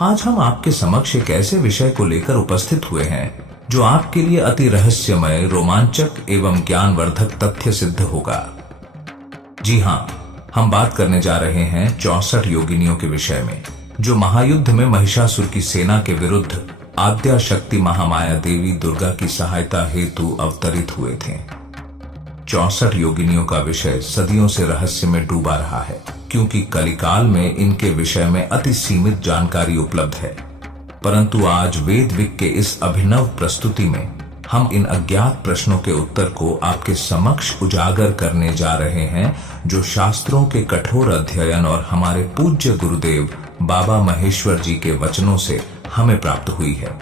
आज हम आपके समक्ष एक ऐसे विषय को लेकर उपस्थित हुए हैं जो आपके लिए अति रहस्यमय, रोमांचक एवं ज्ञानवर्धक तथ्य सिद्ध होगा। जी हां, हम बात करने जा रहे हैं 64 योगिनियों के विषय में, जो महायुद्ध में महिषासुर की सेना के विरुद्ध आद्या शक्ति महामाया देवी दुर्गा की सहायता हेतु अवतरित हुए थे। 64 योगिनियों का विषय सदियों से रहस्य में डूबा रहा है, क्योंकि कलिकाल में इनके विषय में अति सीमित जानकारी उपलब्ध है। परंतु आज वेद विग के इस अभिनव प्रस्तुति में हम इन अज्ञात प्रश्नों के उत्तर को आपके समक्ष उजागर करने जा रहे हैं, जो शास्त्रों के कठोर अध्ययन और हमारे पूज्य गुरुदेव बाबा महेश्वर जी के वचनों से हमें प्राप्त हुई है।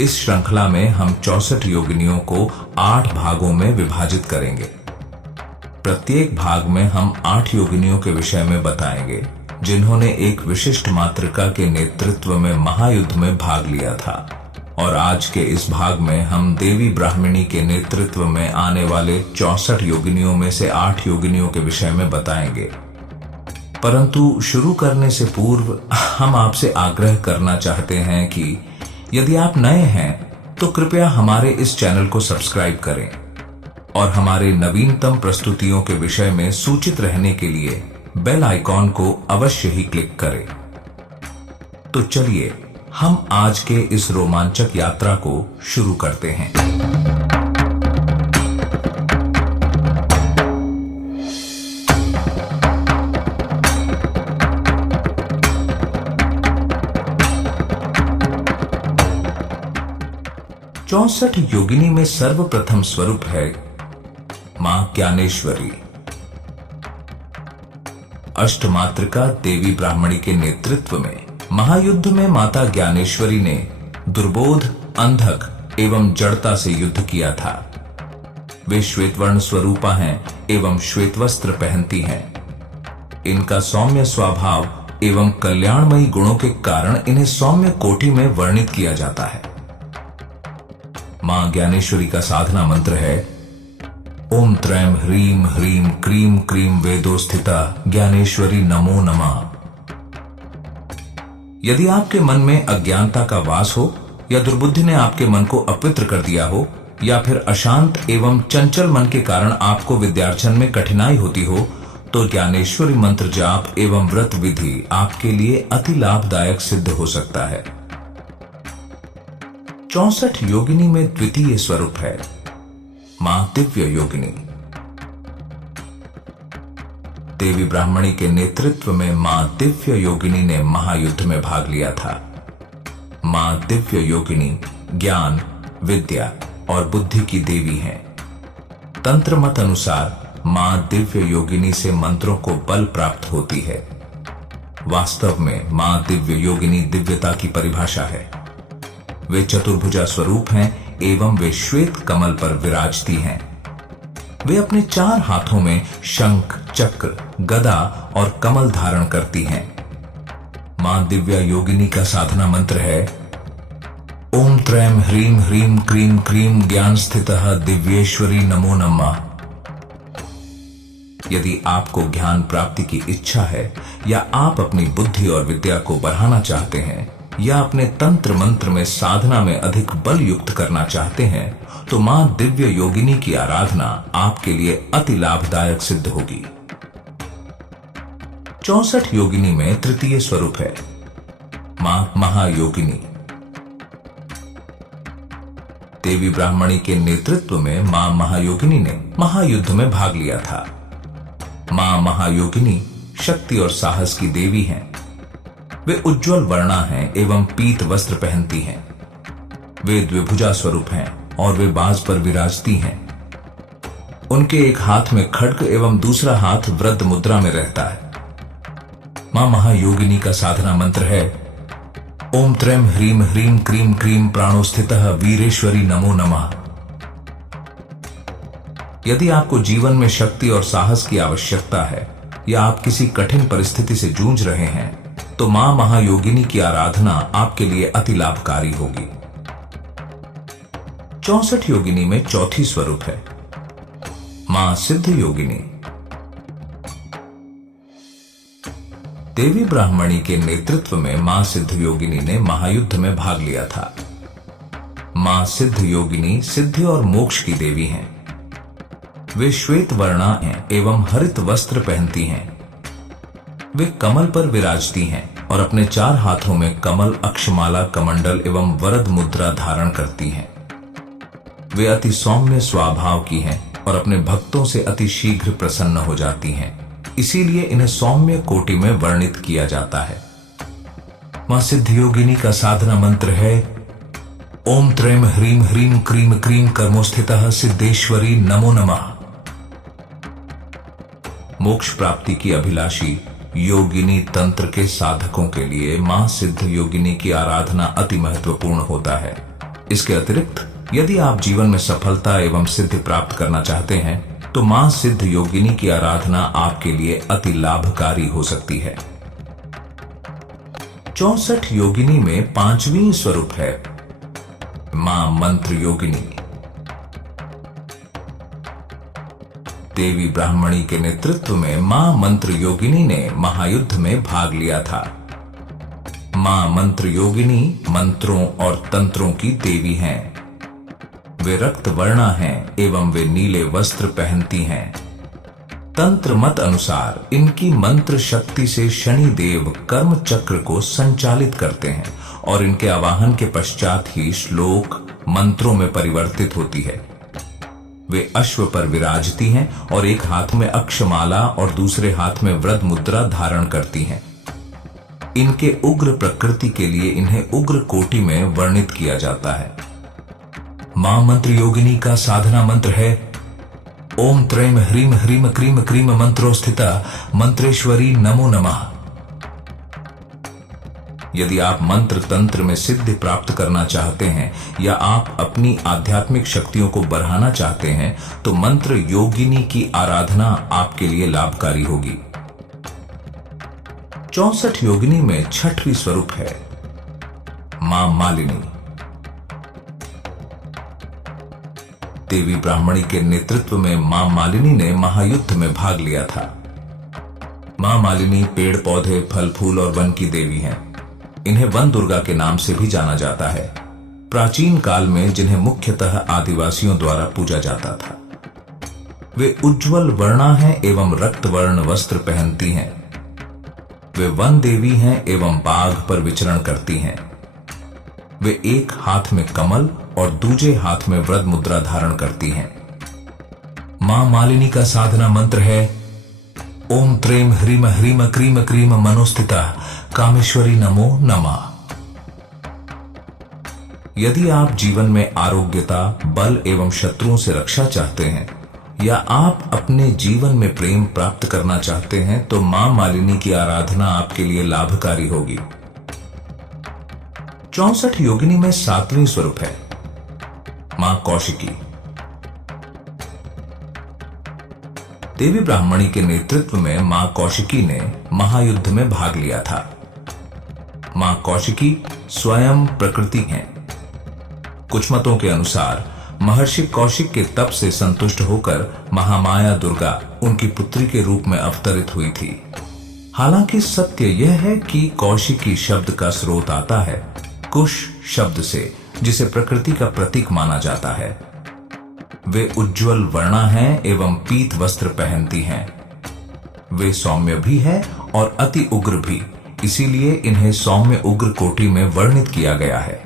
इस श्रृंखला में हम 64 योगिनियों को 8 भागों में विभाजित करेंगे। प्रत्येक भाग में हम 8 योगिनियों के विषय में बताएंगे, जिन्होंने एक विशिष्ट मातृका के नेतृत्व में महायुद्ध में भाग लिया था। और आज के इस भाग में हम देवी ब्राह्मणी के नेतृत्व में आने वाले 64 योगिनियों में से 8 योगिनियों के विषय में बताएंगे। परंतु शुरू करने से पूर्व हम आपसे आग्रह करना चाहते हैं कि यदि आप नए हैं तो कृपया हमारे इस चैनल को सब्सक्राइब करें और हमारे नवीनतम प्रस्तुतियों के विषय में सूचित रहने के लिए बेल आइकॉन को अवश्य ही क्लिक करें। तो चलिए हम आज के इस रोमांचक यात्रा को शुरू करते हैं। चौसठ योगिनी में सर्वप्रथम स्वरूप है मां ज्ञानेश्वरी। अष्टमातृका देवी ब्राह्मणी के नेतृत्व में महायुद्ध में माता ज्ञानेश्वरी ने दुर्बोध, अंधक एवं जड़ता से युद्ध किया था। वे श्वेतवर्ण स्वरूपा हैं एवं श्वेत वस्त्र पहनती हैं। इनका सौम्य स्वभाव एवं कल्याणमयी गुणों के कारण इन्हें सौम्य कोटि में वर्णित किया जाता है। मां ज्ञानेश्वरी का साधना मंत्र है ओम त्रैम ह्रीम ह्रीम क्रीम क्रीम वेदो स्थिता ज्ञानेश्वरी नमो नमः। यदि आपके मन में अज्ञानता का वास हो या दुर्बुद्धि ने आपके मन को अपवित्र कर दिया हो, या फिर अशांत एवं चंचल मन के कारण आपको विद्यार्जन में कठिनाई होती हो, तो ज्ञानेश्वरी मंत्र जाप एवं व्रत विधि आपके लिए अति लाभदायक सिद्ध हो सकता है। 64 योगिनी में द्वितीय स्वरूप है मां दिव्य योगिनी। देवी ब्राह्मणी के नेतृत्व में मां दिव्य योगिनी ने महायुद्ध में भाग लिया था। मां दिव्य योगिनी ज्ञान, विद्या और बुद्धि की देवी हैं। तंत्र मत अनुसार मां दिव्य योगिनी से मंत्रों को बल प्राप्त होती है। वास्तव में मां दिव्य योगिनी दिव्यता की परिभाषा है। वे चतुर्भुजा स्वरूप हैं एवं वे श्वेत कमल पर विराजती हैं। वे अपने 4 हाथों में शंख, चक्र, गदा और कमल धारण करती हैं। मां दिव्या योगिनी का साधना मंत्र है ओम त्रैम ह्रीम ह्रीम क्रीम क्रीम ज्ञान स्थितः दिव्येश्वरी नमो नमः। यदि आपको ज्ञान प्राप्ति की इच्छा है, या आप अपनी बुद्धि और विद्या को बढ़ाना चाहते हैं, या अपने तंत्र मंत्र में साधना में अधिक बल युक्त करना चाहते हैं, तो मां दिव्य योगिनी की आराधना आपके लिए अति लाभदायक सिद्ध होगी। 64 योगिनी में तृतीय स्वरूप है मां महायोगिनी। देवी ब्राह्मणी के नेतृत्व में मां महायोगिनी ने महायुद्ध में भाग लिया था। मां महायोगिनी शक्ति और साहस की देवी हैं। वे उज्जवल वर्णा हैं एवं पीत वस्त्र पहनती हैं। वे द्विभुजा स्वरूप हैं और वे बाज पर विराजती हैं। उनके एक हाथ में खड्ग एवं दूसरा हाथ वृद्ध मुद्रा में रहता है। मां महायोगिनी का साधना मंत्र है ओम त्रैम ह्रीम ह्रीम क्रीम क्रीम प्राणोस्थितः वीरेश्वरी नमो नमः। यदि आपको जीवन में शक्ति और साहस की आवश्यकता है, या आप किसी कठिन परिस्थिति से जूझ रहे हैं, तो मां महायोगिनी की आराधना आपके लिए अति लाभकारी होगी। 64 योगिनी में चौथी स्वरूप है मां सिद्ध योगिनी। देवी ब्राह्मणी के नेतृत्व में मां सिद्ध योगिनी ने महायुद्ध में भाग लिया था। मां सिद्ध योगिनी सिद्धि और मोक्ष की देवी हैं। वे श्वेत वर्णा हैं एवं हरित वस्त्र पहनती हैं। वे कमल पर विराजती हैं और अपने 4 हाथों में कमल, अक्षमाला, कमंडल एवं वरद मुद्रा धारण करती हैं। वे अति सौम्य स्वभाव की हैं और अपने भक्तों से अति शीघ्र प्रसन्न हो जाती हैं, इसीलिए इन्हें सौम्य कोटि में वर्णित किया जाता है। मां सिद्ध योगिनी का साधना मंत्र है ओम त्रैम ह्रीम ह्रीम क्रीम क्रीम कर्मोस्थितः सिद्धेश्वरी नमो नमः। मोक्ष प्राप्ति की अभिलाषी योगिनी तंत्र के साधकों के लिए मां सिद्ध योगिनी की आराधना अति महत्वपूर्ण होता है। इसके अतिरिक्त यदि आप जीवन में सफलता एवं सिद्धि प्राप्त करना चाहते हैं तो मां सिद्ध योगिनी की आराधना आपके लिए अति लाभकारी हो सकती है। 64 योगिनी में 5वीं स्वरूप है मां मंत्र योगिनी। देवी ब्राह्मणी के नेतृत्व में मां मंत्र योगिनी ने महायुद्ध में भाग लिया था। मां मंत्र योगिनी मंत्रों और तंत्रों की देवी हैं। वे रक्त वर्णा हैं एवं वे नीले वस्त्र पहनती हैं। तंत्र मत अनुसार इनकी मंत्र शक्ति से शनि देव कर्म चक्र को संचालित करते हैं और इनके आवाहन के पश्चात ही श्लोक मंत्रों में परिवर्तित होती है। वे अश्व पर विराजती हैं और एक हाथ में अक्षमाला और दूसरे हाथ में वृद मुद्रा धारण करती हैं। इनके उग्र प्रकृति के लिए इन्हें उग्र कोटि में वर्णित किया जाता है। मां मंत्र योगिनी का साधना मंत्र है ओम त्रैम ह्रीम ह्रीम क्रीम क्रीम मंत्रोस्थिता मंत्रेश्वरी नमो नमः। यदि आप मंत्र तंत्र में सिद्धि प्राप्त करना चाहते हैं या आप अपनी आध्यात्मिक शक्तियों को बढ़ाना चाहते हैं तो मंत्र योगिनी की आराधना आपके लिए लाभकारी होगी। 64 योगिनी में 6वीं स्वरूप है मां मालिनी। देवी ब्राह्मणी के नेतृत्व में मां मालिनी ने महायुद्ध में भाग लिया था। मां मालिनी पेड़ पौधे, फल फूल और वन की देवी हैं। इन्हें वन दुर्गा के नाम से भी जाना जाता है। प्राचीन काल में जिन्हें मुख्यतः आदिवासियों द्वारा पूजा जाता था। वे उज्जवल वर्णा हैं एवं रक्त वर्ण वस्त्र पहनती हैं। वे वन देवी हैं एवं बाघ पर विचरण करती हैं। वे एक हाथ में कमल और दूसरे हाथ में वृद मुद्रा धारण करती हैं। मां मालिनी का साधना मंत्र है ओम त्रैम ह्रीम ह्रीम क्रीम क्रीम मनोस्थिता कामेश्वरी नमो नमः। यदि आप जीवन में आरोग्यता, बल एवं शत्रुओं से रक्षा चाहते हैं या आप अपने जीवन में प्रेम प्राप्त करना चाहते हैं तो मां मालिनी की आराधना आपके लिए लाभकारी होगी। 64 योगिनी में 7वीं स्वरूप है मां कौशिकी। देवी ब्राह्मणी के नेतृत्व में मां कौशिकी ने महायुद्ध में भाग लिया था। मां कौशिकी स्वयं प्रकृति हैं। कुछ मतों के अनुसार महर्षि कौशिक के तप से संतुष्ट होकर महामाया दुर्गा उनकी पुत्री के रूप में अवतरित हुई थी। हालांकि सत्य यह है कि कौशिकी शब्द का स्रोत आता है कुश शब्द से, जिसे प्रकृति का प्रतीक माना जाता है। वे उज्जवल वर्णा हैं एवं पीत वस्त्र पहनती हैं। वे सौम्य भी हैं और अति उग्र भी, इसीलिए इन्हें सौम्य उग्र कोटि में वर्णित किया गया है।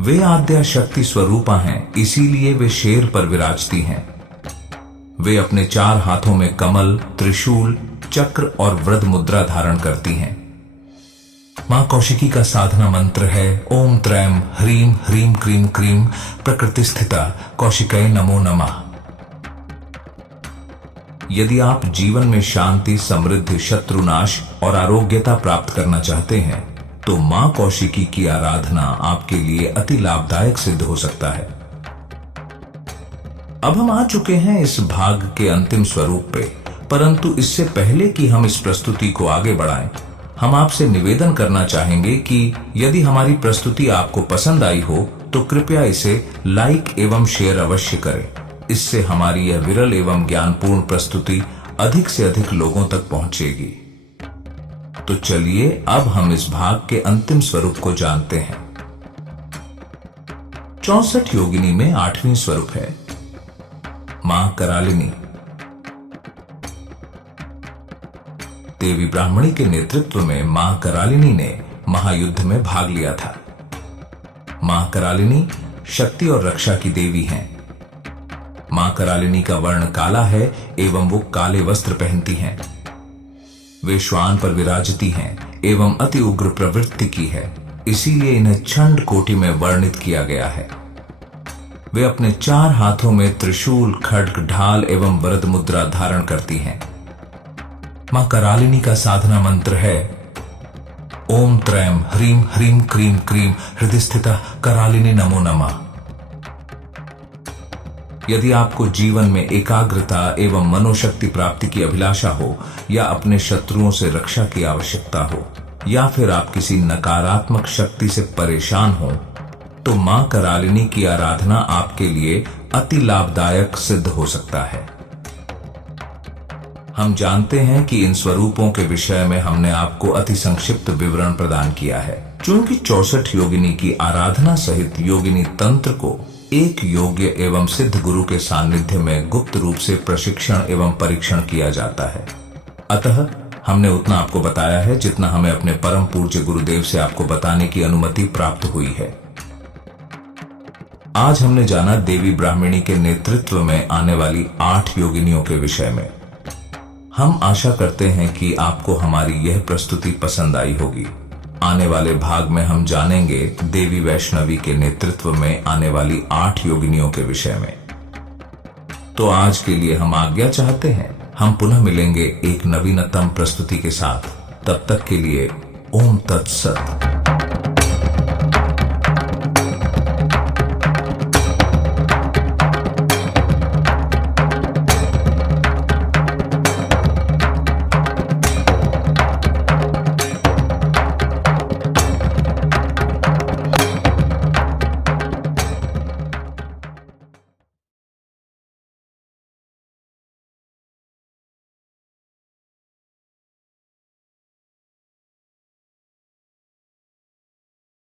वे आद्या शक्ति स्वरूपा हैं, इसीलिए वे शेर पर विराजती हैं। वे अपने 4 हाथों में कमल, त्रिशूल, चक्र और वृद मुद्रा धारण करती हैं। मां कौशिकी का साधना मंत्र है ओम त्रैम ह्रीम ह्रीम क्रीम क्रीम प्रकृति स्थिता कौशिकै नमो नमः। यदि आप जीवन में शांति, समृद्धि, शत्रुनाश और आरोग्यता प्राप्त करना चाहते हैं तो मां कौशिकी की आराधना आपके लिए अति लाभदायक सिद्ध हो सकता है। अब हम आ चुके हैं इस भाग के अंतिम स्वरूप पे, परंतु इससे पहले कि हम इस प्रस्तुति को आगे बढ़ाएं, हम आपसे निवेदन करना चाहेंगे कि यदि हमारी प्रस्तुति आपको पसंद आई हो तो कृपया इसे लाइक एवं शेयर अवश्य करें। इससे हमारी यह विरल एवं ज्ञानपूर्ण प्रस्तुति अधिक से अधिक लोगों तक पहुंचेगी। तो चलिए अब हम इस भाग के अंतिम स्वरूप को जानते हैं। 64 योगिनी में 8वीं स्वरूप है मां करालिनी। देवी ब्राह्मणी के नेतृत्व में मां करालिनी ने महायुद्ध में भाग लिया था। मां करालिनी शक्ति और रक्षा की देवी हैं। मां करालिनी का वर्ण काला है एवं वो काले वस्त्र पहनती हैं। वे श्वान पर विराजती हैं एवं अति उग्र प्रवृत्ति की है, इसीलिए इन्हें छंड कोटि में वर्णित किया गया है। वे अपने 4 हाथों में त्रिशूल, खड्ग, ढाल एवं वरद मुद्रा धारण करती हैं। मां करालिनी का साधना मंत्र है ओम त्रयम ह्रीम ह्रीम क्रीम क्रीम हृदय स्थिता करालिनी नमो नमः। यदि आपको जीवन में एकाग्रता एवं मनोशक्ति प्राप्ति की अभिलाषा हो, या अपने शत्रुओं से रक्षा की आवश्यकता हो, या फिर आप किसी नकारात्मक शक्ति से परेशान हो, तो मां करालिनी की आराधना आपके लिए अति लाभदायक सिद्ध हो सकता है। हम जानते हैं कि इन स्वरूपों के विषय में हमने आपको अति संक्षिप्त विवरण प्रदान किया है। चूंकि 64 योगिनी की आराधना सहित योगिनी तंत्र को एक योग्य एवं सिद्ध गुरु के सानिध्य में गुप्त रूप से प्रशिक्षण एवं परीक्षण किया जाता है, अतः हमने उतना आपको बताया है जितना हमें अपने परम पूज्य गुरुदेव से आपको बताने की अनुमति प्राप्त हुई है। आज हमने जाना देवी ब्राह्मणी के नेतृत्व में आने वाली 8 योगिनियों के विषय में। हम आशा करते हैं कि आपको हमारी यह प्रस्तुति पसंद आई होगी। आने वाले भाग में हम जानेंगे देवी वैष्णवी के नेतृत्व में आने वाली 8 योगिनियों के विषय में। तो आज के लिए हम आज्ञा चाहते हैं। हम पुनः मिलेंगे एक नवीनतम प्रस्तुति के साथ। तब तक के लिए ओम तत्सत।